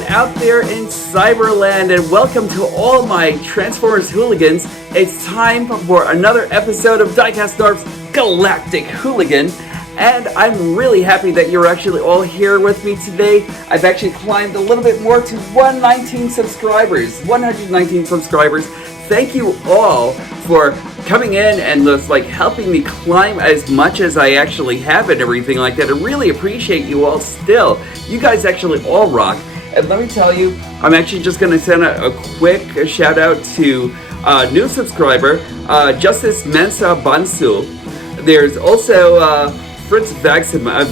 everyone out there in Cyberland, and welcome to all my Transformers Hooligans. It's time for another episode of DIECAST NORBZ Galactic Hooligan, and I'm really happy that you're actually all here with me today. I've actually climbed a little bit more to 119 subscribers. Thank you all for coming in and just helping me climb as much as I actually have and everything like that. I really appreciate you all still. You guys actually all rock. And let me tell you, I'm actually just going to send a quick shout out to a new subscriber, Justice Mensa Bansu. There's also Fritz Vixima,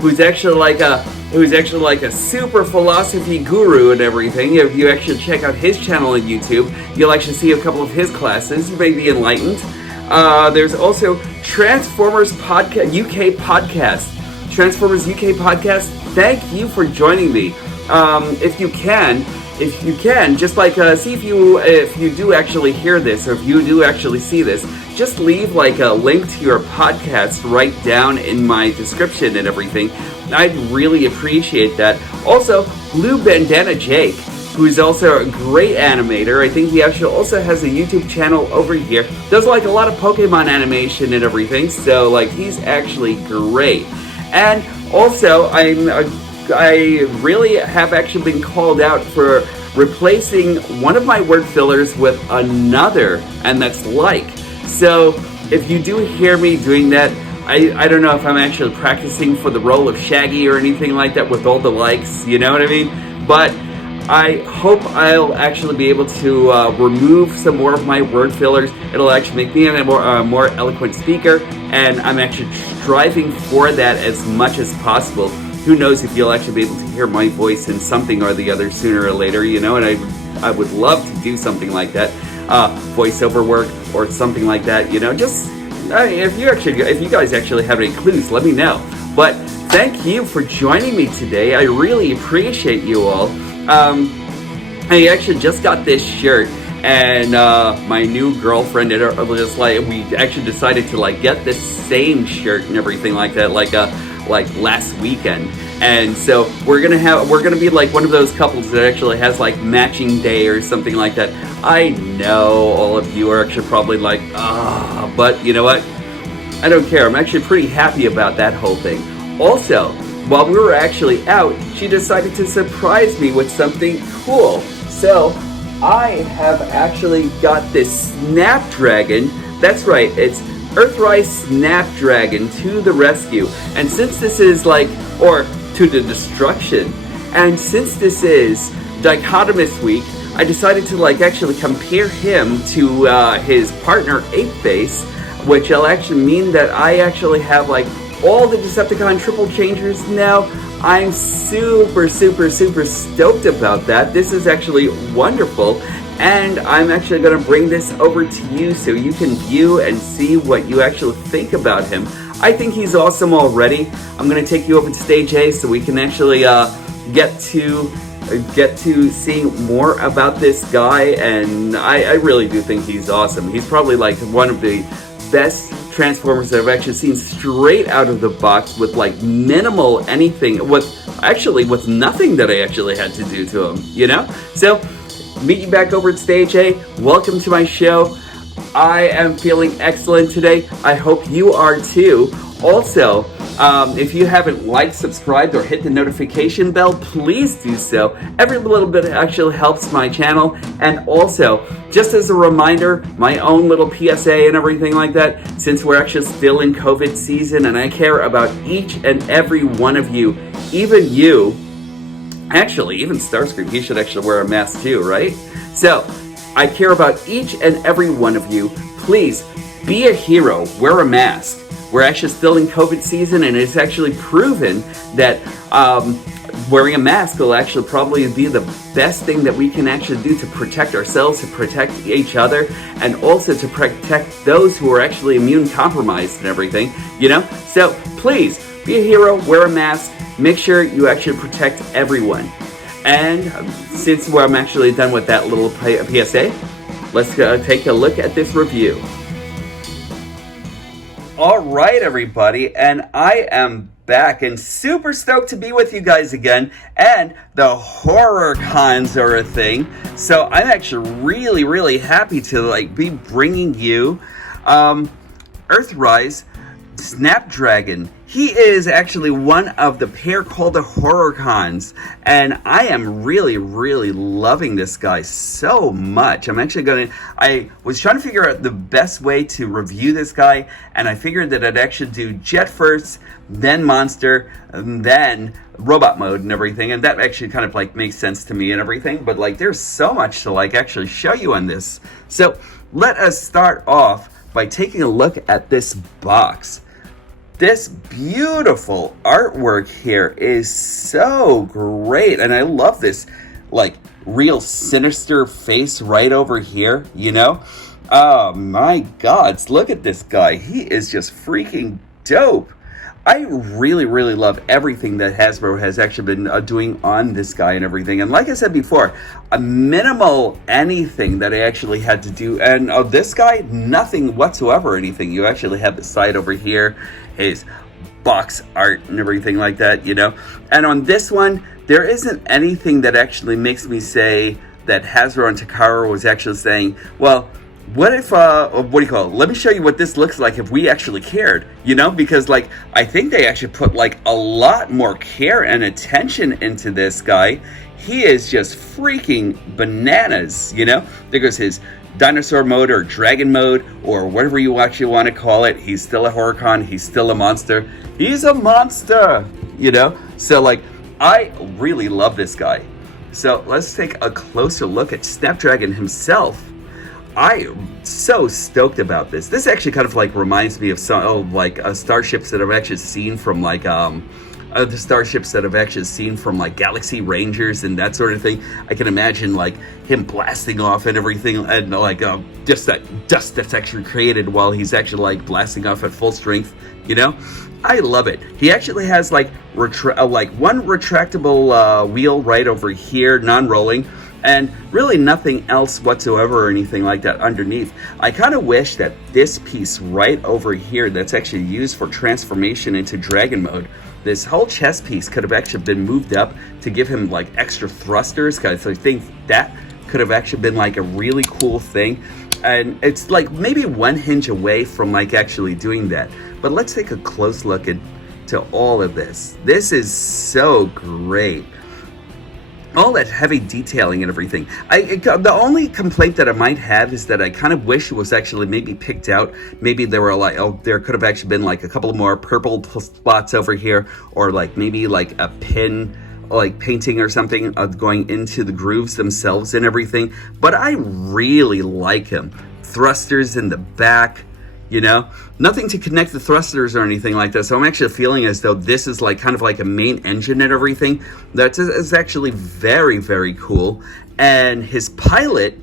who's actually like a super philosophy guru and everything. If you actually check out his channel on YouTube, you'll actually see a couple of his classes. You may be enlightened. There's also Transformers UK podcast. Transformers UK podcast. Thank you for joining me. If you can, just see if you do actually hear this, or if you do actually see this, just leave a link to your podcast right down in my description and everything. I'd really appreciate that. Also, Blue Bandana Jake, who's also a great animator. I think he actually also has a YouTube channel over here. Does a lot of Pokemon animation and everything. So he's actually great. And also, I really have actually been called out for replacing one of my word fillers with another, and that's like. So if you do hear me doing that, I don't know if I'm actually practicing for the role of Shaggy or anything like that with all the likes, you know what I mean? But I hope I'll actually be able to remove some more of my word fillers. It'll actually make me a more eloquent speaker, and I'm actually striving for that as much as possible. Who knows if you'll actually be able to hear my voice in something or the other sooner or later, you know, and I would love to do something like that, voiceover work or something like that, you know. Just if you guys actually have any clues, let me know. But thank you for joining me today. I really appreciate you all. I actually just got this shirt, and my new girlfriend and we actually decided to get this same shirt and everything like that, last weekend. And so we're gonna be one of those couples that actually has matching day or something like that. I know all of you are actually probably but you know what? I don't care. I'm actually pretty happy about that whole thing. Also, while we were actually out, she decided to surprise me with something cool. So I have actually got this Snapdragon. That's right, it's Earthrise Snapdragon to the rescue. And since this is or to the destruction, and since this is Dichotomous Week, I decided to actually compare him to his partner 8-Base, which will actually mean that I actually have all the Decepticon triple changers now. I'm super stoked about that. This is actually wonderful. And I'm actually going to bring this over to you so you can view and see what you actually think about him. I think he's awesome already. I'm going to take you over to Stage A so we can actually get to seeing more about this guy. And I really do think he's awesome. He's probably one of the best Transformers that I've actually seen straight out of the box with minimal anything, with nothing that I actually had to do to him, you know? So meet you back over at Stage A. Welcome to my show. I am feeling excellent today. I hope you are too. Also, if you haven't subscribed, or hit the notification bell, please do so. Every little bit actually helps my channel. And also, just as a reminder, my own little PSA and everything like that, since we're actually still in COVID season, and I care about each and every one of you, even you. Actually, even Starscream, he should actually wear a mask too, right? So, I care about each and every one of you. Please, be a hero, wear a mask. We're actually still in COVID season, and it's actually proven that wearing a mask will actually probably be the best thing that we can actually do to protect ourselves, to protect each other, and also to protect those who are actually immune compromised and everything, you know? So, please, be a hero, wear a mask. Make sure you actually protect everyone. And since I'm actually done with that little PSA, let's take a look at this review. All right, everybody, and I am back and super stoked to be with you guys again. And the horror cons are a thing, so I'm actually really happy to like be bringing you Earthrise Snapdragon. He is actually one of the pair called the horror cons, and I am really loving this guy so much. I was trying to figure out the best way to review this guy, and I figured that I'd actually do Jet first, then Monster, and then Robot mode and everything, and that actually kind of like makes sense to me and everything, but like there's so much to like actually show you on this. So let us start off by taking a look at this box. This beautiful artwork here is so great, and I love this like real sinister face right over here, you know? Oh my god, look at this guy. He is just freaking dope. I really love everything that Hasbro has actually been doing on this guy and everything. And like I said before, a minimal anything that I actually had to do. And this guy, nothing whatsoever or anything. You actually have the side over here, his box art and everything like that, you know. And on this one, there isn't anything that actually makes me say that Hasbro and Takara was actually saying, well, what if, let me show you what this looks like if we actually cared, you know? Because, like, I think they actually put, like, a lot more care and attention into this guy. He is just freaking bananas, you know? There goes his dinosaur mode or dragon mode or whatever you actually want to call it. He's still a horror con. He's still a monster. He's a monster, you know? So, like, I really love this guy. So, let's take a closer look at Snapdragon himself. I'm so stoked about this. This actually kind of like reminds me of some starships that I've actually seen from like the starships that I've actually seen from like Galaxy Rangers and that sort of thing. I can imagine like him blasting off and everything, and like just that dust that's actually created while he's actually like blasting off at full strength. You know, I love it. He actually has like one retractable wheel right over here, non-rolling. And really nothing else whatsoever or anything like that underneath. I kind of wish that this piece right over here that's actually used for transformation into dragon mode, this whole chest piece could have actually been moved up to give him like extra thrusters, because I think that could have actually been like a really cool thing. And it's like maybe one hinge away from like actually doing that. But let's take a close look into all of this. This is so great. All that heavy detailing and everything. The only complaint that I might have is that I kind of wish it was actually maybe picked out. Maybe there were like, there could have actually been like a couple more purple spots over here, or like maybe like a pin, like painting or something going into the grooves themselves and everything. But I really like him. Thrusters in the back. You know, nothing to connect the thrusters or anything like that. So I'm actually feeling as though this is like kind of like a main engine and everything. That is actually very cool. And his pilot,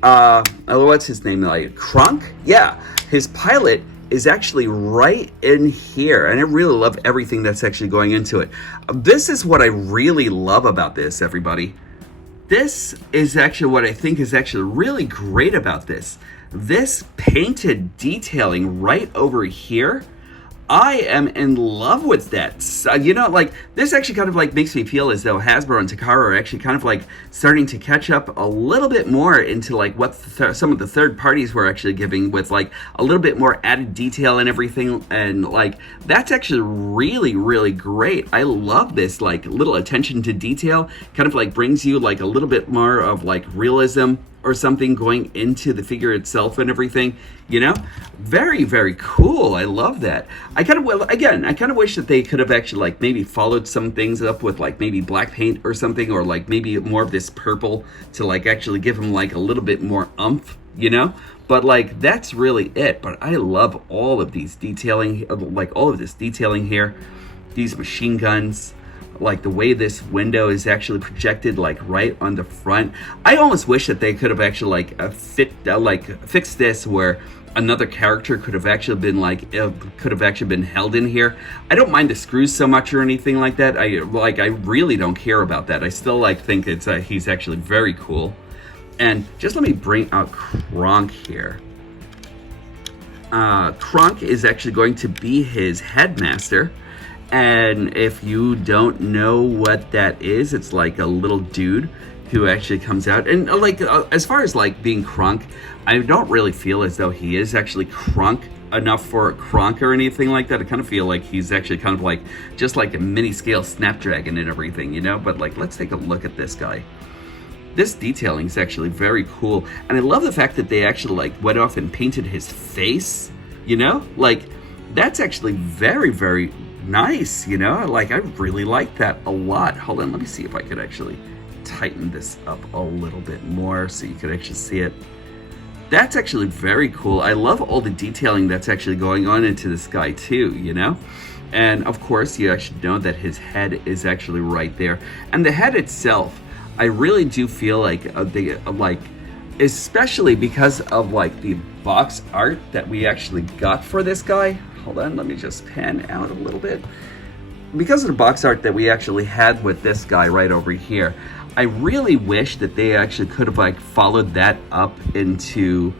what's his name? Like Kronk? Yeah, his pilot is actually right in here. And I really love everything that's actually going into it. This is what I really love about this, everybody. This is actually what I think is actually really great about this. This painted detailing right over here, I am in love with that. So, you know, like this actually kind of like makes me feel as though Hasbro and Takara are actually kind of like starting to catch up a little bit more into like what some of the third parties were actually giving, with like a little bit more added detail and everything. And like that's actually really great. I love this like little attention to detail. Kind of like brings you like a little bit more of like realism or something going into the figure itself and everything, you know? Very cool. I love that. I kind of wish that they could have actually like maybe followed some things up with like maybe black paint or something, or like maybe more of this purple to like actually give them like a little bit more oomph, you know? But like that's really it. But I love all of these detailing, like all of this detailing here, these machine guns, like the way this window is actually projected like right on the front. I almost wish that they could have actually like fixed this where another character could have actually been like held in here. I don't mind the screws so much or anything like that. I really don't care about that. I still like think it's he's actually very cool. And just let me bring out Kronk here. Kronk is actually going to be his headmaster. And if you don't know what that is, it's like a little dude who actually comes out. And like, as far as like being Krunk, I don't really feel as though he is actually Krunk enough for Kronk or anything like that. I kind of feel like he's actually kind of like just like a mini scale Snapdragon and everything, you know. But like, let's take a look at this guy. This detailing is actually very cool, and I love the fact that they actually like went off and painted his face, you know. Like, that's actually very, very nice, you know. Like, I really like that a lot. Hold on, let me see if I could actually tighten this up a little bit more so you could actually see it. That's actually very cool. I love all the detailing that's actually going on into this guy too, you know. And of course, you actually know that his head is actually right there, and the head itself, I really do feel like especially because of like the box art that we actually got for this guy. Hold on, let me just pan out a little bit. Because of the box art that we actually had with this guy right over here, I really wish that they actually could have like followed that up into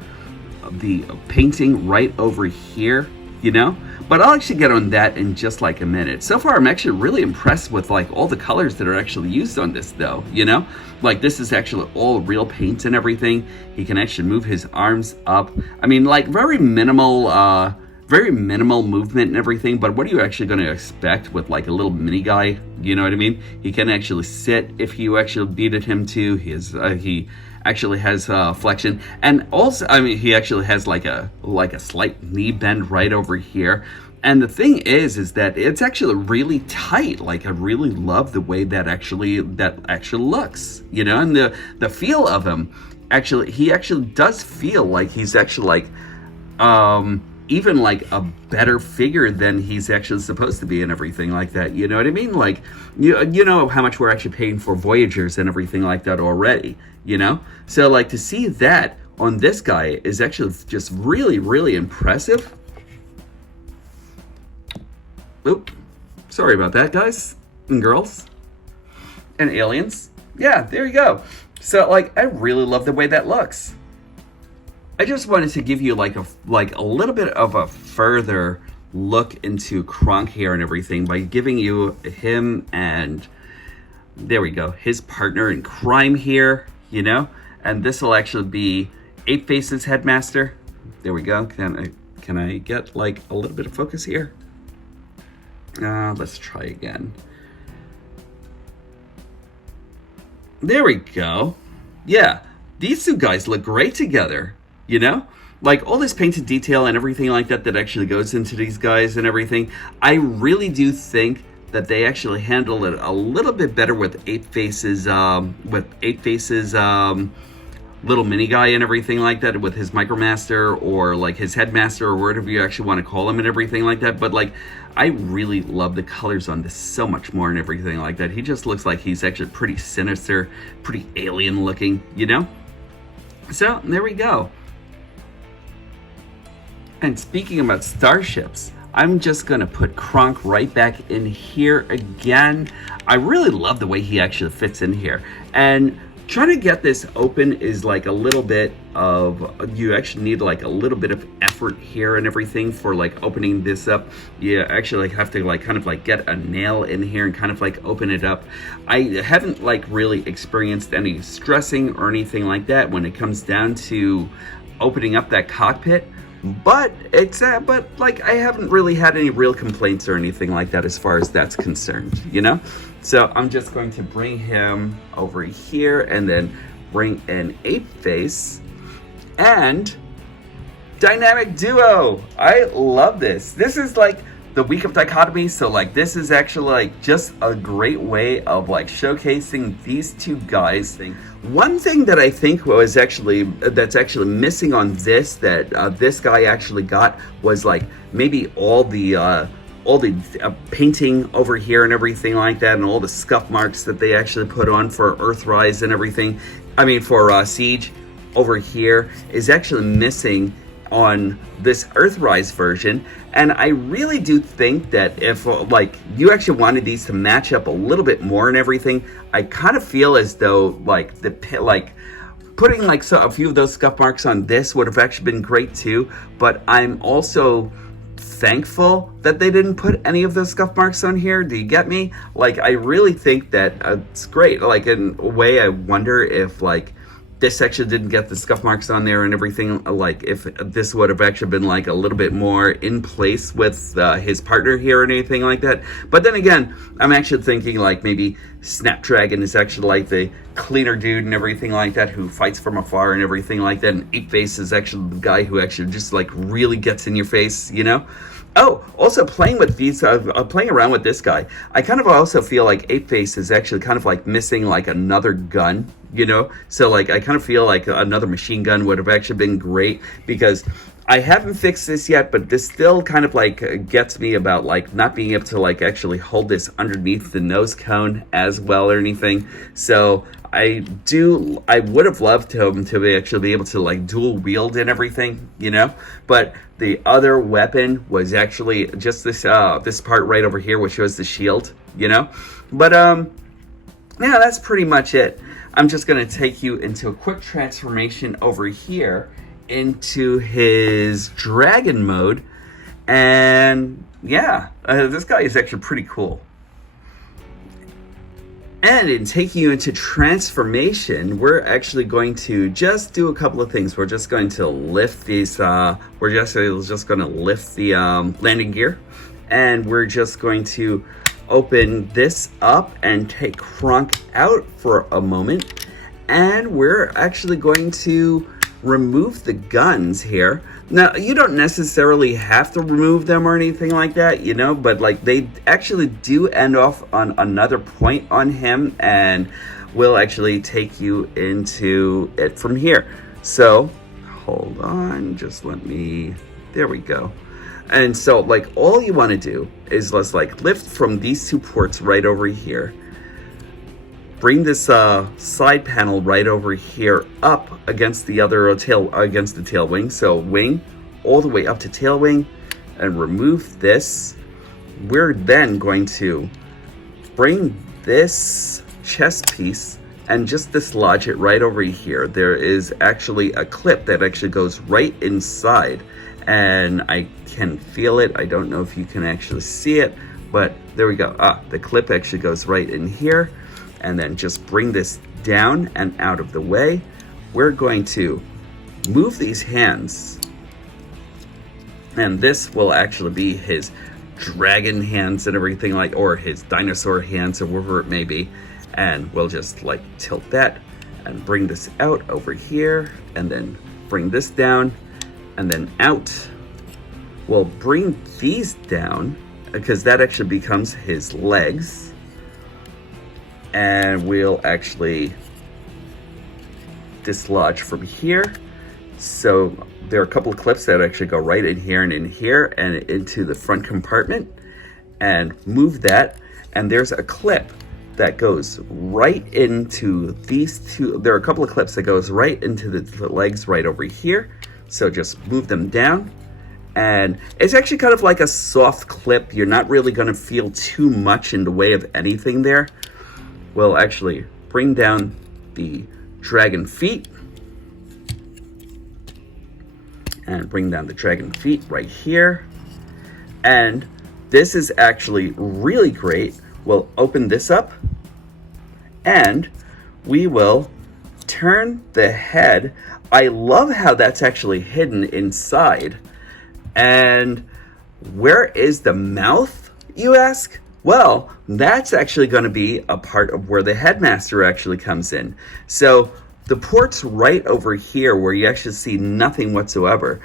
the painting right over here, you know. But I'll actually get on that in just like a minute. So far, I'm actually really impressed with like all the colors that are actually used on this though, you know? Like, this is actually all real paint and everything. He can actually move his arms up. I mean, like, very minimal movement and everything, but what are you actually going to expect with like a little mini guy? You know what I mean? He can actually sit if you actually needed him to. He actually has flexion, and also, I mean, he actually has like a slight knee bend right over here. And the thing is that it's actually really tight. Like, I really love the way that actually looks, you know, and the feel of him. Actually, he actually does feel like he's actually like even like a better figure than he's actually supposed to be and everything like that. You know what I mean? Like, you know how much we're actually paying for Voyagers and everything like that already, you know? So like, to see that on this guy is actually just really, really impressive. Oop, sorry about that, guys and girls and aliens. Yeah, there you go. So like, I really love the way that looks. I just wanted to give you like a little bit of a further look into Kronk here and everything by giving you him and, there we go, his partner in crime here, you know? And this will actually be Ape Face's headmaster. There we go. Can I get like a little bit of focus here? Let's try again. There we go. Yeah, these two guys look great together. You know, like all this painted detail and everything like that actually goes into these guys and everything. I really do think that they actually handled it a little bit better with Ape Face's little mini guy and everything like that, with his Micromaster or like his Headmaster or whatever you actually want to call him and everything like that. But like, I really love the colors on this so much more and everything like that. He just looks like he's actually pretty sinister, pretty alien looking, you know? So there we go. And speaking about starships, I'm just going to put Kronk right back in here again. I really love the way he actually fits in here. And trying to get this open is like a little bit of, you actually need like a little bit of effort here and everything for like opening this up. You actually like have to like kind of like get a nail in here and kind of like open it up. I haven't like really experienced any stressing or anything like that when it comes down to opening up that cockpit. But it's but like, I haven't really had any real complaints or anything like that as far as that's concerned, you know? So I'm just going to bring him over here and then bring in Ape Face and Dynamic Duo. I love this. This is like the week of dichotomy, so like this is actually like just a great way of like showcasing these two guys. One thing that I think was that's actually missing on this, that this guy actually got, was like maybe all the painting over here and everything like that, and all the scuff marks that they actually put on for Earthrise and everything. I mean, for Siege over here is actually missing on this Earthrise version. And I really do think that if like you actually wanted these to match up a little bit more and everything, I kind of feel as though like putting like a few of those scuff marks on this would have actually been great too. But I'm also thankful that they didn't put any of those scuff marks on here. Do you get me? Like, I really think that it's great. Like, in a way, I wonder if, like, this section didn't get the scuff marks on there and everything, like if this would have actually been like a little bit more in place with his partner here or anything like that. But then again, I'm actually thinking like maybe Snapdragon is actually like the cleaner dude and everything like that, who fights from afar and everything like that, and Apeface is actually the guy who actually just like really gets in your face, you know? Oh, also playing with these, playing around with this guy, I kind of also feel like Apeface is actually kind of like missing like another gun, you know? So like, I kind of feel like another machine gun would have actually been great, because I haven't fixed this yet, but this still kind of like gets me about like not being able to like actually hold this underneath the nose cone as well or anything. So I would have loved him to actually be able to like dual wield and everything, you know? But the other weapon was actually just this this part right over here, which was the shield, you know? But yeah, that's pretty much it. I'm just gonna take you into a quick transformation over here into his dragon mode, and yeah, this guy is actually pretty cool. And in taking you into transformation, we're actually going to just do a couple of things. We're just going to lift these, we're just going to lift the landing gear. And we're just going to open this up and take Kronk out for a moment. And we're actually going to remove the guns here. Now, you don't necessarily have to remove them or anything like that, you know, but like they actually do end off on another point on him, and we'll actually take you into it from here. So hold on, just let me, there we go. And so like all you want to do is let's like lift from these two ports right over here. Bring this side panel right over here up against the other tail, against the tail wing. So wing all the way up to tail wing, and remove this. We're then going to bring this chest piece and just dislodge it right over here. There is actually a clip that actually goes right inside, and I can feel it. I don't know if you can actually see it, but there we go. The clip actually goes right in here. And then just bring this down and out of the way. We're going to move these hands, and this will actually be his dragon hands and everything, like, or his dinosaur hands or whatever it may be. And we'll just like tilt that and bring this out over here, and then bring this down and then out. We'll bring these down because that actually becomes his legs. And we'll actually dislodge from here. So there are a couple of clips that actually go right in here and into the front compartment, and move that. And there's a clip that goes right into these two. There are a couple of clips that goes right into the legs right over here. So just move them down. And it's actually kind of like a soft clip. You're not really going to feel too much in the way of anything there. We'll actually bring down the dragon feet, and bring down the dragon feet right here. And this is actually really great. We'll open this up, and we will turn the head. I love how that's actually hidden inside. And where is the mouth, you ask? Well, that's actually going to be a part of where the headmaster actually comes in. So the port's right over here where you actually see nothing whatsoever.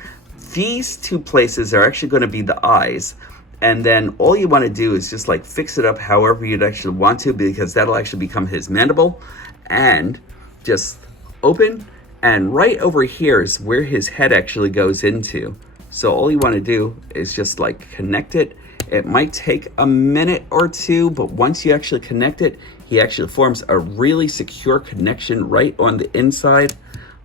These two places are actually going to be the eyes. And then all you want to do is just like fix it up however you'd actually want to, because that'll actually become his mandible. And just open, and right over here is where his head actually goes into. So all you want to do is just like connect it. It might take a minute or two, but once you actually connect it, he actually forms a really secure connection right on the inside.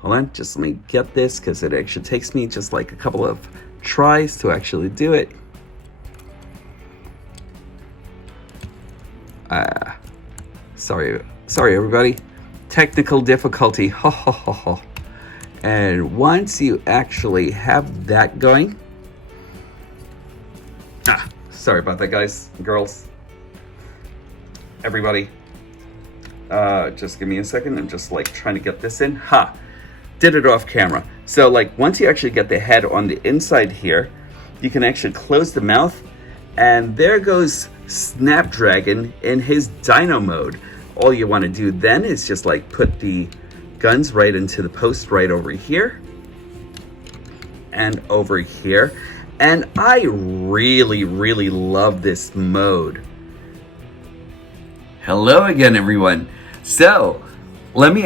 Hold on, just let me get this, because it actually takes me just like a couple of tries to actually do it. Sorry everybody. Technical difficulty. Ho ho ho ho. And once you actually have that going, Sorry about that, guys, girls, everybody. Just give me a second. I'm just like trying to get this in. Did it off camera. So like once you actually get the head on the inside here, you can actually close the mouth, and there goes Snapdragon in his dino mode. All you want to do then is just like put the guns right into the post right over here and over here. And I really love this mode. Hello again, everyone. So let me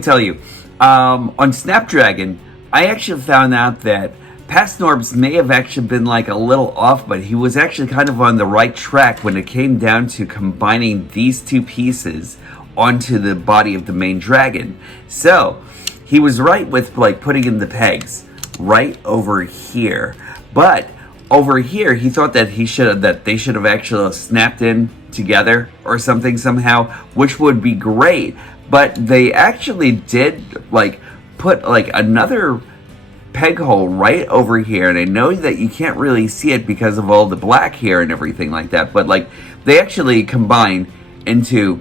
tell you, on Snapdragon, I actually found out that past NORBZ may have actually been like a little off, but he was actually kind of on the right track when it came down to combining these two pieces onto the body of the main dragon. So he was right with like putting in the pegs right over here, but over here he thought that they should have actually snapped in together or something somehow, which would be great. But they actually did like put like another peg hole right over here, and I know that you can't really see it because of all the black here and everything like that, but like they actually combine into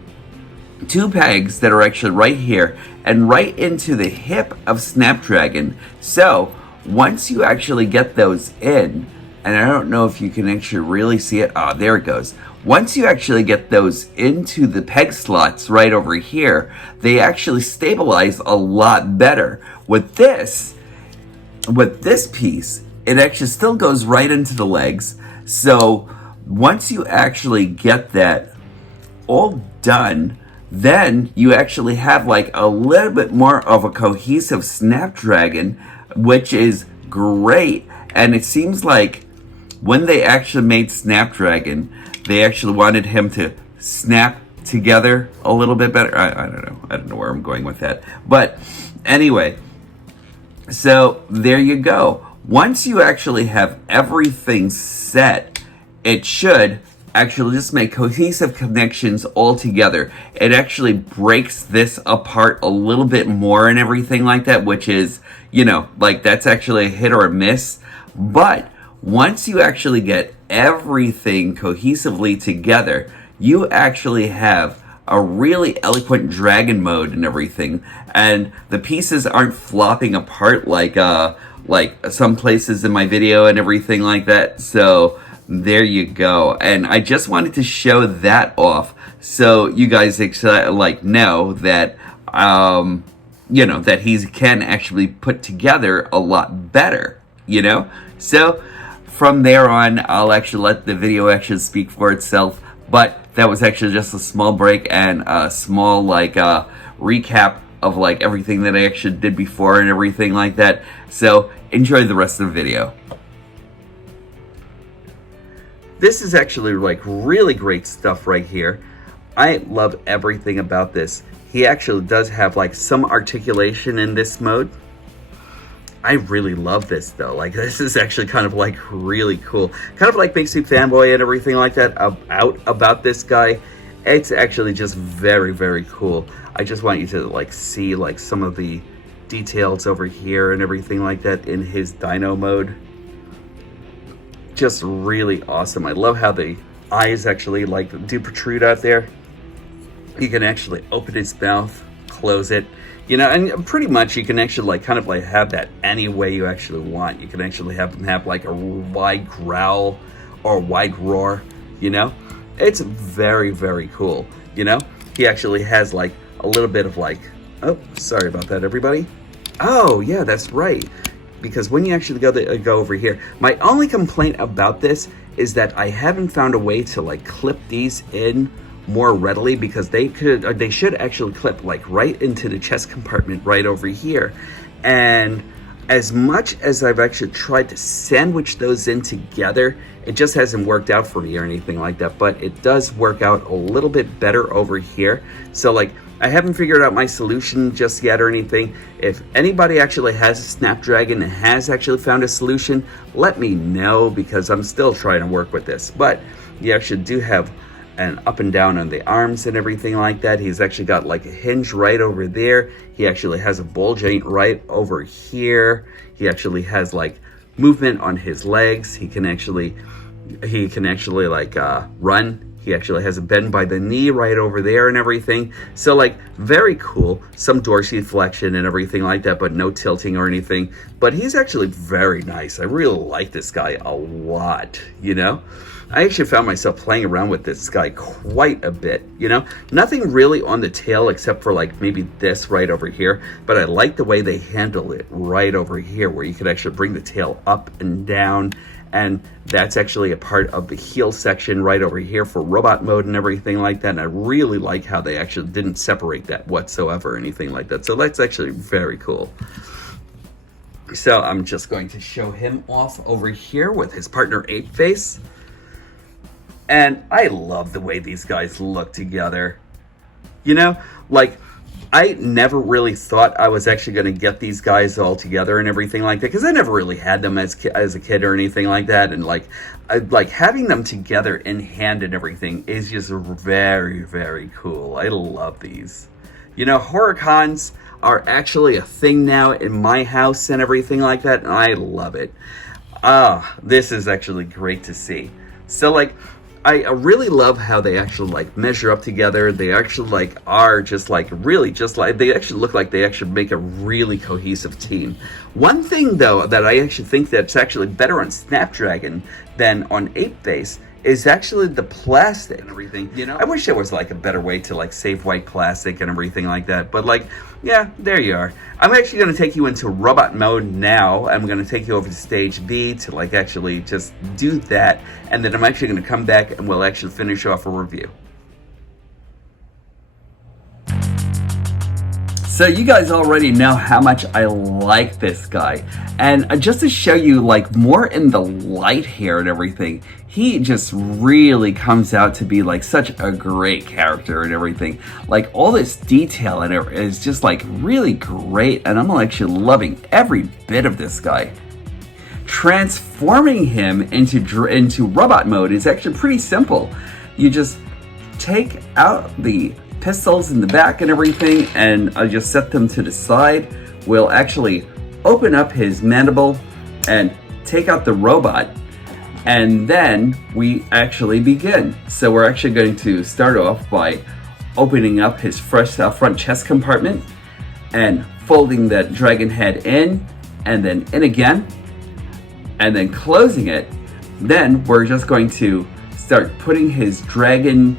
two pegs that are actually right here and right into the hip of Snapdragon. So once you actually get those in, and I don't know if you can actually really see it. There it goes. Once you actually get those into the peg slots right over here, they actually stabilize a lot better. With this piece, it actually still goes right into the legs. So once you actually get that all done, then you actually have like a little bit more of a cohesive Snapdragon, which is great. And it seems like when they actually made Snapdragon, they actually wanted him to snap together a little bit better. I don't know where I'm going with that. But anyway, so there you go. Once you actually have everything set, it should actually just make cohesive connections all together. It actually breaks this apart a little bit more and everything like that, which is, you know, like that's actually a hit or a miss. But once you actually get everything cohesively together, you actually have a really eloquent dragon mode and everything, and the pieces aren't flopping apart like some places in my video and everything like that. So there you go. And I just wanted to show that off so you guys like know that you know that he can actually put together a lot better, you know. So from there on, I'll actually let the video actually speak for itself. But that was actually just a small break and a small like recap of like everything that I actually did before and everything like that. So enjoy the rest of the video. This is actually like really great stuff right here. I love everything about this. He actually does have like some articulation in this mode. I really love this though. Like this is actually kind of like really cool. Kind of like makes you fanboy and everything like that about this guy. It's actually just very cool. I just want you to like see like some of the details over here and everything like that in his dino mode. Just really awesome. I love how the eyes actually like do protrude out there. You can actually open his mouth, close it. You know, and pretty much you can actually like kind of like have that any way you actually want. You can actually have them have like a wide growl or a wide roar, you know? It's very cool, you know? He actually has like a little bit of like, oh, sorry about that, everybody. Oh, yeah, that's right. Because when you actually go over here, my only complaint about this is that I haven't found a way to like clip these in more readily, because they should actually clip like right into the chest compartment right over here. And as much as I've actually tried to sandwich those in together, it just hasn't worked out for me or anything like that. But it does work out a little bit better over here. So like I haven't figured out my solution just yet or anything. If anybody actually has a Snapdragon and has actually found a solution, let me know, because I'm still trying to work with this. But you actually do have and up and down on the arms and everything like that. He's actually got like a hinge right over there. He actually has a ball joint right over here. He actually has like movement on his legs. He can actually he can actually like run. He actually has a bend by the knee right over there and everything. So like very cool. Some dorsal flexion and everything like that, but no tilting or anything. But he's actually very nice. I really like this guy a lot, you know? I actually found myself playing around with this guy quite a bit, you know? Nothing really on the tail except for like maybe this right over here. But I like the way they handle it right over here where you can actually bring the tail up and down. And that's actually a part of the heel section right over here for robot mode and everything like that. And I really like how they actually didn't separate that whatsoever or anything like that. So that's actually very cool. So I'm just going to show him off over here with his partner Ape Face. And I love the way these guys look together. You know, like I never really thought I was actually going to get these guys all together and everything like that, because I never really had them as a kid or anything like that. And like having them together in hand and everything is just very, very cool. I love these. You know, Hurricanes are actually a thing now in my house and everything like that, and I love it. This is actually great to see. So like, I really love how they actually like measure up together. They actually like are just like really just like, they actually look like they actually make a really cohesive team. One thing though that I actually think that's actually better on Snapdragon than on Ape Face is actually the plastic and everything. You know, I wish there was like a better way to like save white plastic and everything like that. But like, yeah, there you are. I'm actually going to take you into robot mode now. I'm going to take you over to stage B to like actually just do that. And then I'm actually going to come back and we'll actually finish off a review. So you guys already know how much I like this guy. And just to show you like more in the light here and everything, he just really comes out to be like such a great character and everything. Like all this detail in it is just like really great, and I'm actually loving every bit of this guy. Transforming him into robot mode is actually pretty simple. You just take out the pistols in the back and everything, and I just set them to the side. We'll actually open up his mandible and take out the robot, and then we actually begin. So we're actually going to start off by opening up his front chest compartment and folding that dragon head in and then in again and then closing it. Then we're just going to start putting his dragon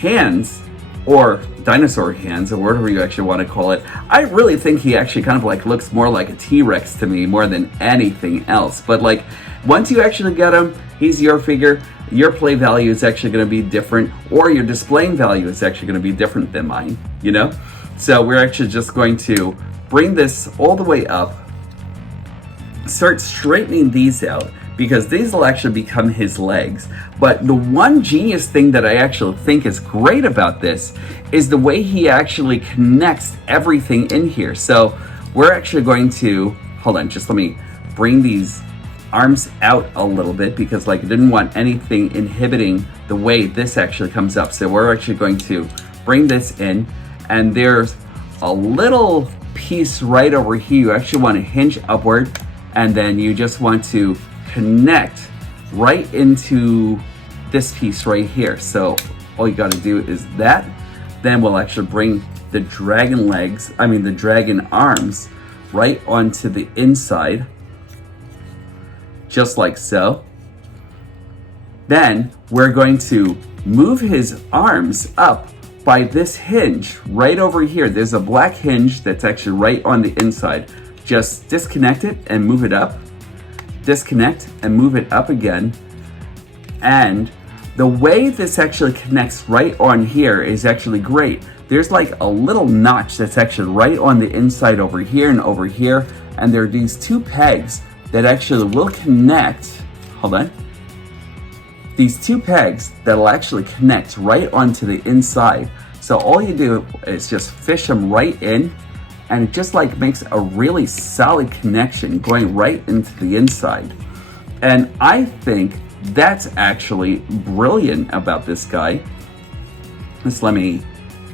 hands or dinosaur hands, or whatever you actually want to call it. I really think he actually kind of like looks more like a T-Rex to me more than anything else. But like, once you actually get him, he's your figure. Your play value is actually going to be different, or your displaying value is actually going to be different than mine, you know? So we're actually just going to bring this all the way up, start straightening these out, because these will actually become his legs. But the one genius thing that I actually think is great about this is the way he actually connects everything in here. So we're actually going to, hold on, just let me bring these arms out a little bit, because like I didn't want anything inhibiting the way this actually comes up. So we're actually going to bring this in, and there's a little piece right over here. You actually want to hinge upward, and then you just want to connect right into this piece right here. So all you got to do is that. Then we'll actually bring the dragon legs, the dragon arms right onto the inside, just like so. Then we're going to move his arms up by this hinge right over here. There's a black hinge that's actually right on the inside. Just disconnect it and move it up. Disconnect and move it up again. And the way this actually connects right on here is actually great. There's like a little notch that's actually right on the inside over here and over here. And there are these two pegs that actually will connect. Hold on. These two pegs that'll actually connect right onto the inside. So all you do is just fish them right in, and it just like makes a really solid connection going right into the inside. And I think that's actually brilliant about this guy. Just let me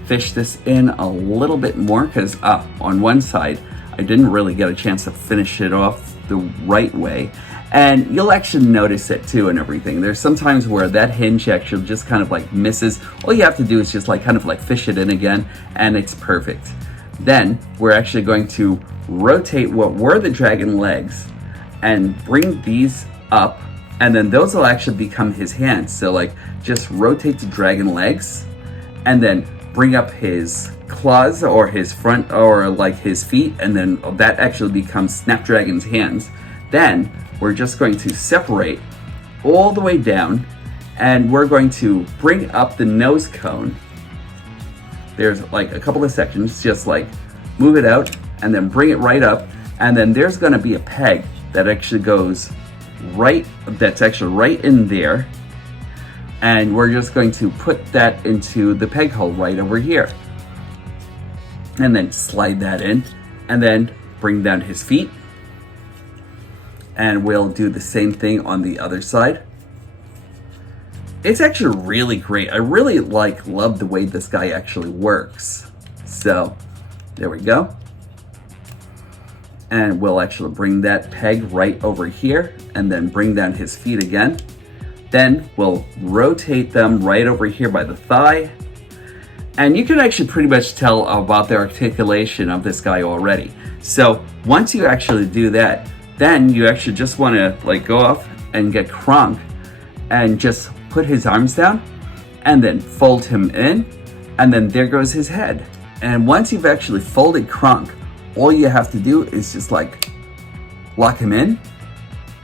fish this in a little bit more, because on one side I didn't really get a chance to finish it off the right way. And you'll actually notice it too and everything. There's sometimes where that hinge actually just kind of like misses. All you have to do is just like kind of like fish it in again, and it's perfect. Then we're actually going to rotate what were the dragon legs and bring these up, and then those will actually become his hands. So like just rotate the dragon legs and then bring up his claws or his front or like his feet, and then that actually becomes Snapdragon's hands. Then we're just going to separate all the way down, and we're going to bring up the nose cone. There's like a couple of sections, just like move it out and then bring it right up, and then there's going to be a peg that actually goes right, that's actually right in there, and we're just going to put that into the peg hole right over here, and then slide that in, and then bring down his feet, and we'll do the same thing on the other side. It's actually really great. I really love the way this guy actually works. So there we go. And we'll actually bring that peg right over here and then bring down his feet again. Then we'll rotate them right over here by the thigh. And you can actually pretty much tell about the articulation of this guy already. So once you actually do that, then you actually just want to like go off and get Kronk and just put his arms down and then fold him in, and then there goes his head. And once you've actually folded Kronk, all you have to do is just like lock him in,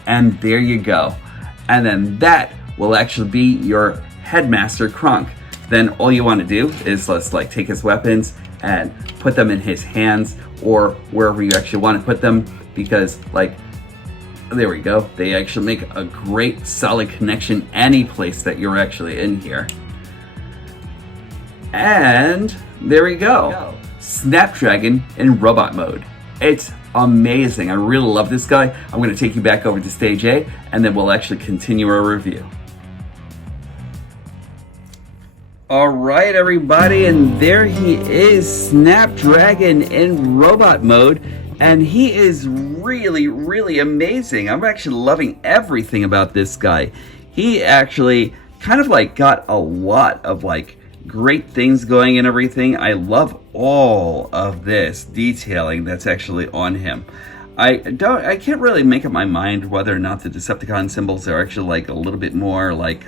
and there you go. And then that will actually be your Headmaster Kronk. Then all you want to do is let's like take his weapons and put them in his hands or wherever you actually want to put them, because like there we go, they actually make a great solid connection any place that you're actually in here. And there we go, Snapdragon in robot mode. It's amazing. I really love this guy. I'm going to take you back over to stage A, and then we'll actually continue our review. All right, everybody, and there he is, Snapdragon in robot mode, and he is really amazing. I'm actually loving everything about this guy. He actually kind of like got a lot of like great things going and everything. I love all of this detailing that's actually on him. I can't really make up my mind whether or not the Decepticon symbols are actually like a little bit more like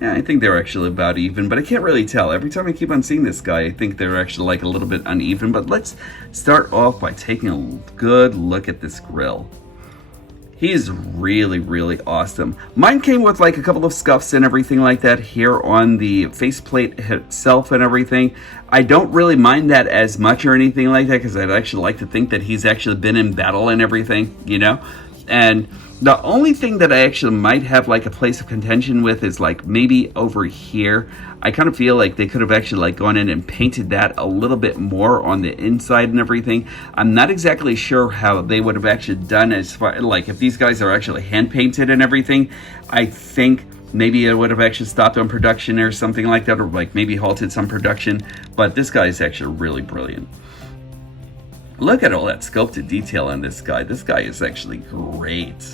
yeah, I think they're actually about even, but I can't really tell. Every time I keep on seeing this guy, I think they're actually like a little bit uneven. But let's start off by taking a good look at this grill. He is really awesome. Mine came with like a couple of scuffs and everything like that here on the faceplate itself and everything. I don't really mind that as much or anything like that, because I'd actually like to think that he's actually been in battle and everything, you know? And the only thing that I actually might have like a place of contention with is like maybe over here. I kind of feel like they could have actually like gone in and painted that a little bit more on the inside and everything. I'm not exactly sure how they would have actually done as far like if these guys are actually hand painted and everything. I think maybe it would have actually stopped on production or something like that, or like maybe halted some production. But this guy is actually really brilliant. Look at all that sculpted detail on this guy. This guy is actually great.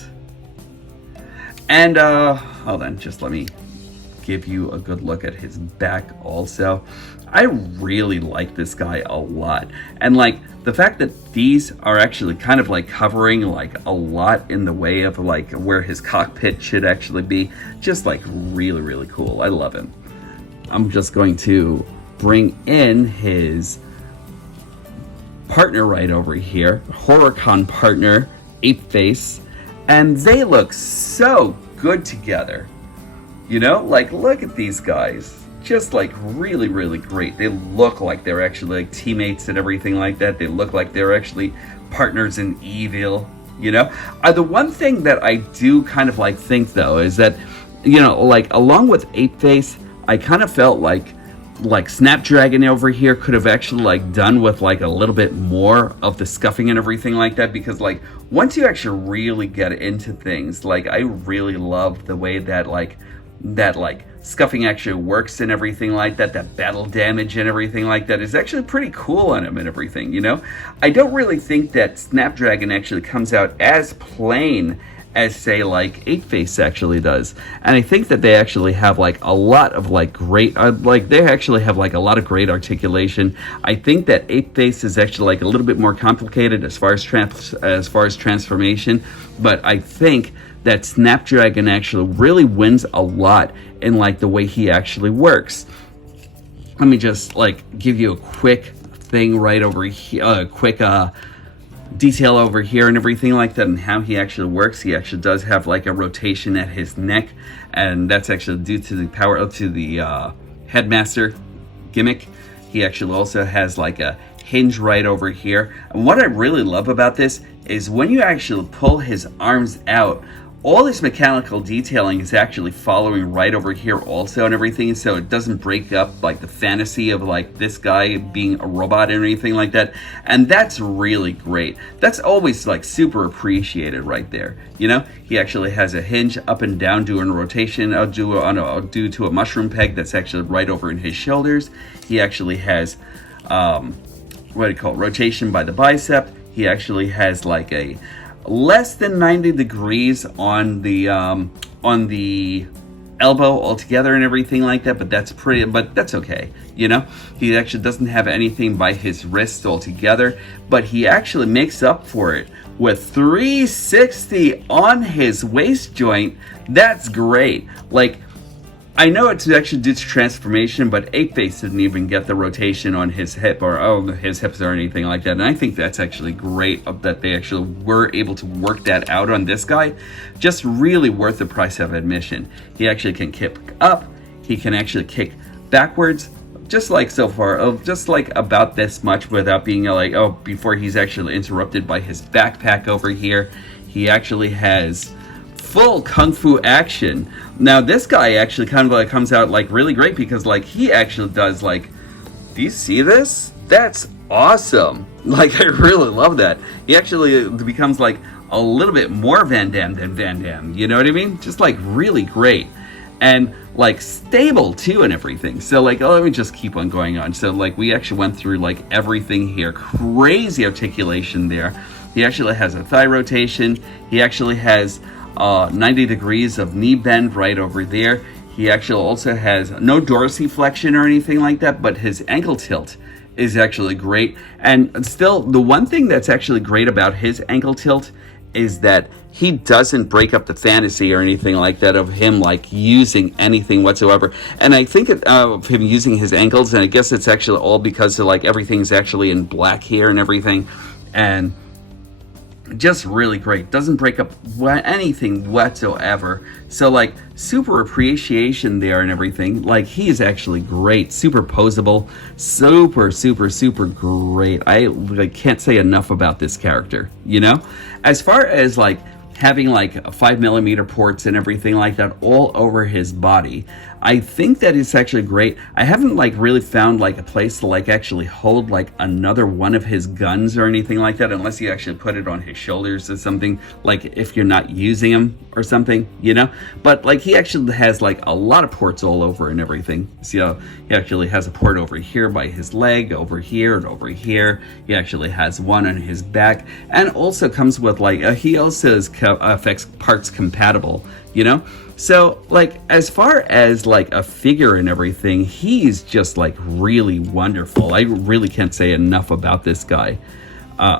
And hold on, just let me give you a good look at his back also. I really like this guy a lot. And like the fact that these are actually kind of like covering like a lot in the way of like where his cockpit should actually be, just like really cool. I love him. I'm just going to bring in his partner right over here, Horrorcon partner, Apeface, and they look so good together. You know, like look at these guys, just like really great. They look like they're actually like teammates and everything like that. They look like they're actually partners in evil, you know. The one thing that I do kind of like think though is that, you know, like along with Apeface, I kind of felt like Snapdragon over here could have actually like done with like a little bit more of the scuffing and everything like that, because like once you actually really get into things, like I really love the way that like scuffing actually works and everything like that. That battle damage and everything like that is actually pretty cool on him and everything, you know. I don't really think that Snapdragon actually comes out as plain as say like Eight-Face actually does. And I think that they actually have like a lot of like great they actually have like a lot of great articulation. I think that Eight-Face is actually like a little bit more complicated as far as transformation, but I think that Snapdragon actually really wins a lot in like the way he actually works. Let me just like give you a quick thing right over here, quick detail over here and everything like that, and how he actually works. He actually does have like a rotation at his neck, and that's actually due to the power to the headmaster gimmick. He actually also has like a hinge right over here. And what I really love about this is when you actually pull his arms out, all this mechanical detailing is actually following right over here also and everything, so it doesn't break up like the fantasy of like this guy being a robot or anything like that. And that's really great. That's always like super appreciated right there. You know, he actually has a hinge up and down doing a rotation due to a mushroom peg that's actually right over in his shoulders. He actually has rotation by the bicep. He actually has like a less than 90 degrees on the elbow altogether and everything like that, but that's okay. You know, he actually doesn't have anything by his wrist altogether, but he actually makes up for it with 360 on his waist joint. That's great. Like, I know it's actually due to transformation, but Eight-Face didn't even get the rotation on his hip or his hips or anything like that. And I think that's actually great that they actually were able to work that out on this guy. Just really worth the price of admission. He actually can kick up. He can actually kick backwards, just like so far, just like about this much without being like, before he's actually interrupted by his backpack over here. He actually has full kung fu action. Now this guy actually kind of like comes out like really great because like he actually does like, do you see this? That's awesome. Like, I really love that. He actually becomes like a little bit more Van Damme than Van Damme, you know what I mean? Just like really great and like stable too and everything. So like, let me just keep on going on. So like we actually went through like everything here. Crazy articulation there. He actually has a thigh rotation. He actually has 90 degrees of knee bend right over there. He actually also has no dorsiflexion or anything like that, but his ankle tilt is actually great. And still, the one thing that's actually great about his ankle tilt is that he doesn't break up the fantasy or anything like that of him like using anything whatsoever. And I think of him using his ankles, and I guess it's actually all because of like everything's actually in black here and everything, and just really great. Doesn't break up anything whatsoever. So like super appreciation there and everything. Like he is actually great. Super posable. Super great. I can't say enough about this character, you know? As far as like having like 5mm ports and everything like that all over his body, I think that it's actually great. I haven't like really found like a place to like actually hold like another one of his guns or anything like that, unless you actually put it on his shoulders or something, like if you're not using him or something, you know? But like he actually has like a lot of ports all over and everything. So he actually has a port over here by his leg, over here and over here. He actually has one on his back, and also comes with like he also is affects parts compatible, you know? So like as far as like a figure and everything, he's just like really wonderful. I really can't say enough about this guy.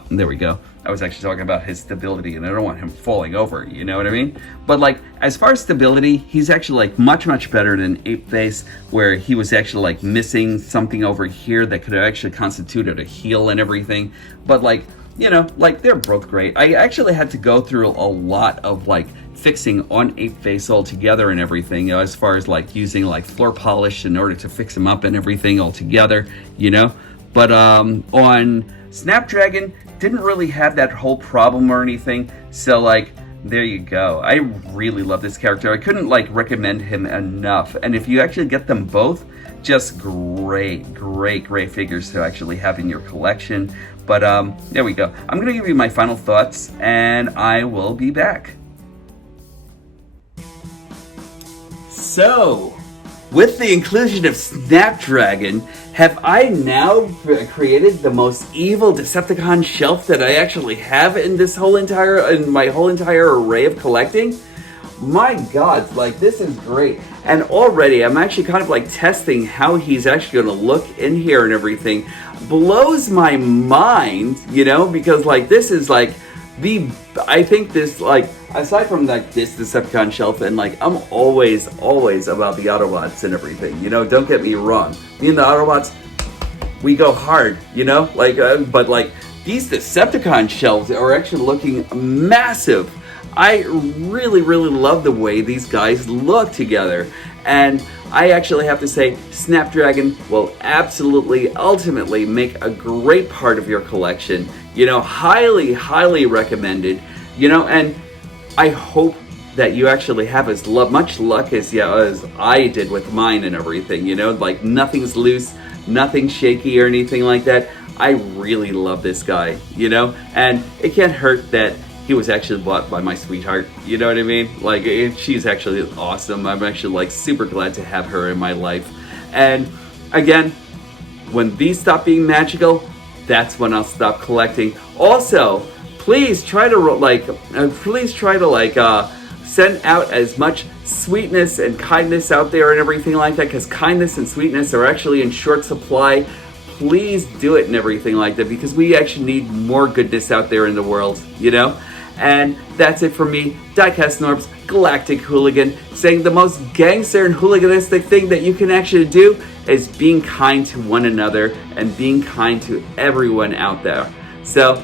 There we go. I was actually talking about his stability, and I don't want him falling over, you know what I mean? But like as far as stability, he's actually like much better than Eight-Face, where he was actually like missing something over here that could have actually constituted a heel and everything. But like, you know, like they're both great. I actually had to go through a lot of like fixing on Eight-Face altogether and everything, you know, as far as like using like floor polish in order to fix him up and everything altogether, you know. But on Snapdragon, didn't really have that whole problem or anything. So like, there you go. I really love this character. I couldn't like recommend him enough. And if you actually get them both, just great figures to actually have in your collection. But there we go. I'm gonna give you my final thoughts, and I will be back. So, with the inclusion of Snapdragon, have I now created the most evil Decepticon shelf that I actually have in my whole entire array of collecting? My God, like, this is great. And already I'm actually kind of like testing how he's actually going to look in here and everything. Blows my mind, you know, because like this is like I think this, like, aside from like this Decepticon shelf, and like I'm always about the Autobots and everything, you know, don't get me wrong. Me and the Autobots, we go hard, you know, like, but like these Decepticon shelves are actually looking massive. I really love the way these guys look together, and I actually have to say Snapdragon will absolutely, ultimately make a great part of your collection. You know, highly recommended. You know, and I hope that you actually have as much luck as I did with mine and everything. You know, like nothing's loose, nothing's shaky or anything like that. I really love this guy, you know, and it can't hurt that he was actually bought by my sweetheart, you know what I mean? Like, she's actually awesome. I'm actually like super glad to have her in my life. And again, when these stop being magical, that's when I'll stop collecting. Also, please try to send out as much sweetness and kindness out there and everything like that, because kindness and sweetness are actually in short supply. Please do it and everything like that, because we actually need more goodness out there in the world, you know? And that's it for me, DIECAST NORBZ, Galactic Hooligan, saying the most gangster and hooliganistic thing that you can actually do is being kind to one another and being kind to everyone out there. So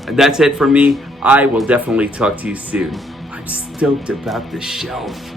that's it for me. I will definitely talk to you soon. I'm stoked about the shelf.